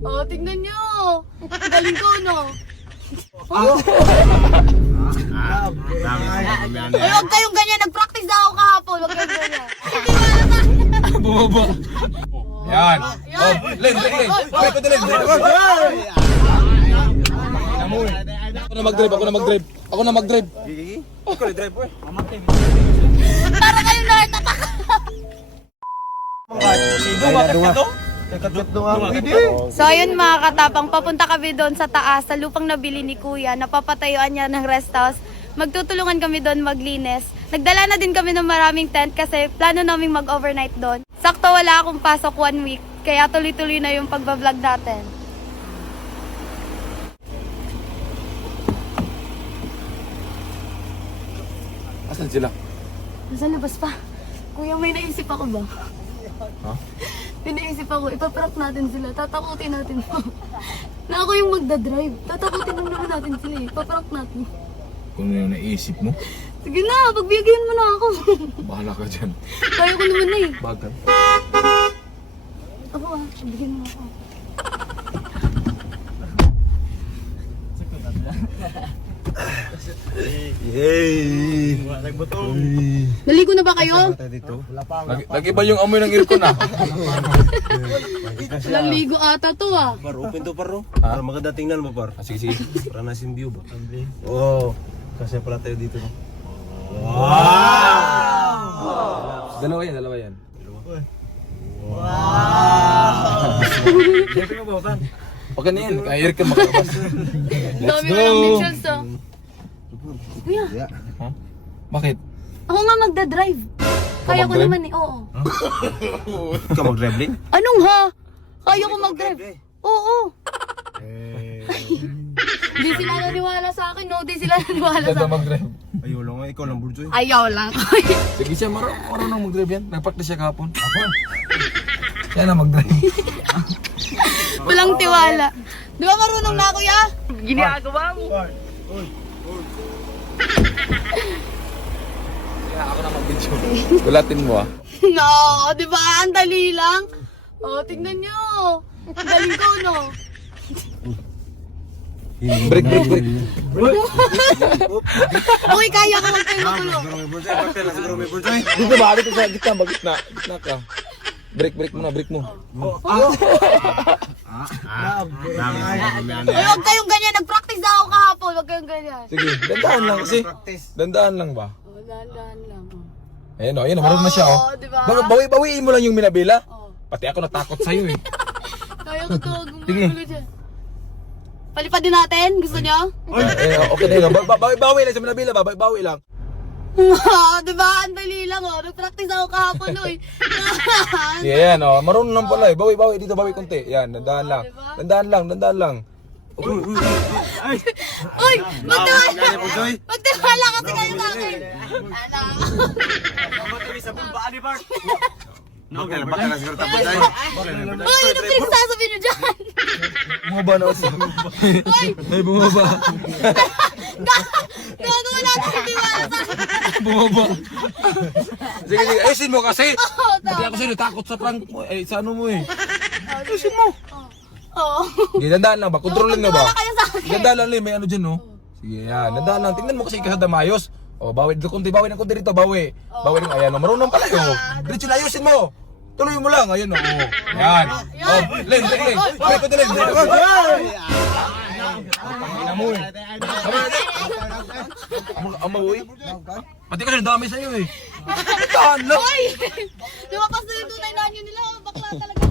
Oh, tingnan nyo. Galing ko, no? Ay, huwag kayong ganyan. Nag-practice na ako kahapon. Huwag kayong ganyan. Hindi wala na. Bumaba. Yan. Oh, Len. Pwede ko Len. Ako na mag-drive. Ako na mag-drive. Ikaw na-drive po eh. Para kayong nakatatak. So ayun mga katapang, papunta kami doon sa taas, sa lupang nabili ni Kuya. Napapatayuan niya ng rest house. Magtutulungan kami doon maglinis. Nagdala na din kami ng maraming tent kasi plano naming mag-overnight doon. Sakto wala akong pasok 1 week, kaya tuloy-tuloy na yung pagbablog natin. Asan sila? Nasa labas pa. Kuya, may naisip ako ba? Ha? May naisip ako, ipaprank natin sila, tatakutin natin na ako yung magdadrive. Tatakutin lang naman natin sila eh, ipaprank natin. Kung ano yung naisip mo, Sige na, pagbigyan mo na ako. bahala ka dyan. Kaya ko naman na eh. Bagal. Ako pagbigyan mo ako. Yay! Naligo na ba kayo? Nag-iba yung amoy ng aircon ah. Walang ligo ata to ah. Par, open to paro. Ha? Para maganda tingnan mo par. Sige. Para nasin view ba? Oo. Kasi pala tayo dito. Dalawa yan. Okay na yan, aircon makalabas. Dami ko lang pictures ah. Kuya, Ha? Bakit? ako nga magdadrive. Kaya ko mag-drive? naman eh, oo. Ikaw mag-drive Anong ha? Kaya ko mag-drive. Oo. Di sila naniwala sa akin, no? Di sila naniwala sa Ganda akin. mag-drive. Ayaw lang ikaw lang Burjoy. Ayaw lang. Sige siya, marunong mag-drive yan. Nag-practice siya kahapon. Siya na mag-drive. Walang tiwala. Di ba marunong na kuya? Ginagawa mo. Kaya ako na mag-video. Gulatin mo ah. No, di ba? Ang dali lang. Oh, tingnan nyo. Ang galing ko, no? Break. Okay, kaya ko magpapagulong. Siguro may Burjoy. Papel na siguro may Burjoy. Dito ba? Dito sa gitna. Gitna ka. Break mo. Ay, huwag kayong ganyan. Nag-practice na ako kahapon. Huwag kayong ganyan. Sige, dandaan lang kasi. Dandaan lang ba? Oh, dahan-dahan lang. Ayun, marunong na siya oh. Oo, di ba? Bawiin mo lang yung minabila. Oh. Pati ako natakot sa'yo eh. Kaya ko to. Gumugulo dyan. Palipad din natin? Gusto nyo? Okay na yun. Bawi lang sa minabila ba? Bawi lang. Di ba? Ang dali lang, oh. Nag-practice ako kahapon, oy. Yeah, yan oh. Marunong naman pala eh. Bawi dito, bawi konti. Yan, dandaan lang. Diba? Dandaan lang. Uy! Magtiwala kasi kayo sa akin. Bakal na siguro tapos tayo. Uy! Ano pinagsasabi nyo dyan? Bumaba na ako. Uy! Ay, bumaba. Gago wala akong tiwala sa akin. Bumaba. Sige. Ayusin mo kasi. Oo, Pati ako sa'yo, takot sa prank mo. Eh, sa ano mo eh. Ayusin mo. Oo. Sige, dandaan lang ba? Kontrolin na ba? Magtiwala kayo sa akin. Dandaan lang, may ano dyan no? Sige, yan. Dandaan lang. Tingnan mo kasi kasada maayos. O, bawi dito konti, bawi ng konti rito, bawi. Bawi ng ayan, o, marunong pala yun. Diretso na, ayusin mo. Tuloy mo lang, ayun o. Yan. O, Len. Pwede ko Len. Ina mo eh. Amawoy. Pati kasi dami sa'yo eh. Tahan lang. Uy! Lumapas na yung tunay na nyo nila. Bakla talaga.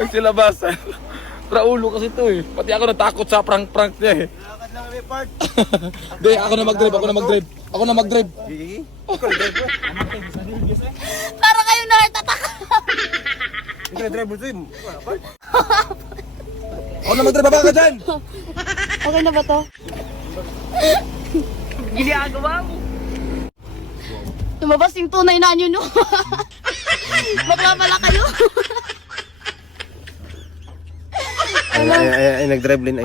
Nagsilabasan. Raulo kasi to eh. Pati ako natakot sa prank niya eh. Lakad lang kami part. Hindi, ako na mag-drive. Ikaw na-drive po. Para kayo nakatatak. Ikaw na-drive Burjoy. Ako na mag-drive, baba ka dyan. Okay na ba to? Ginagawa mo. Lumabas yung tunay na nyo, no? Bakla pala kayo. Ay, nag-drive din.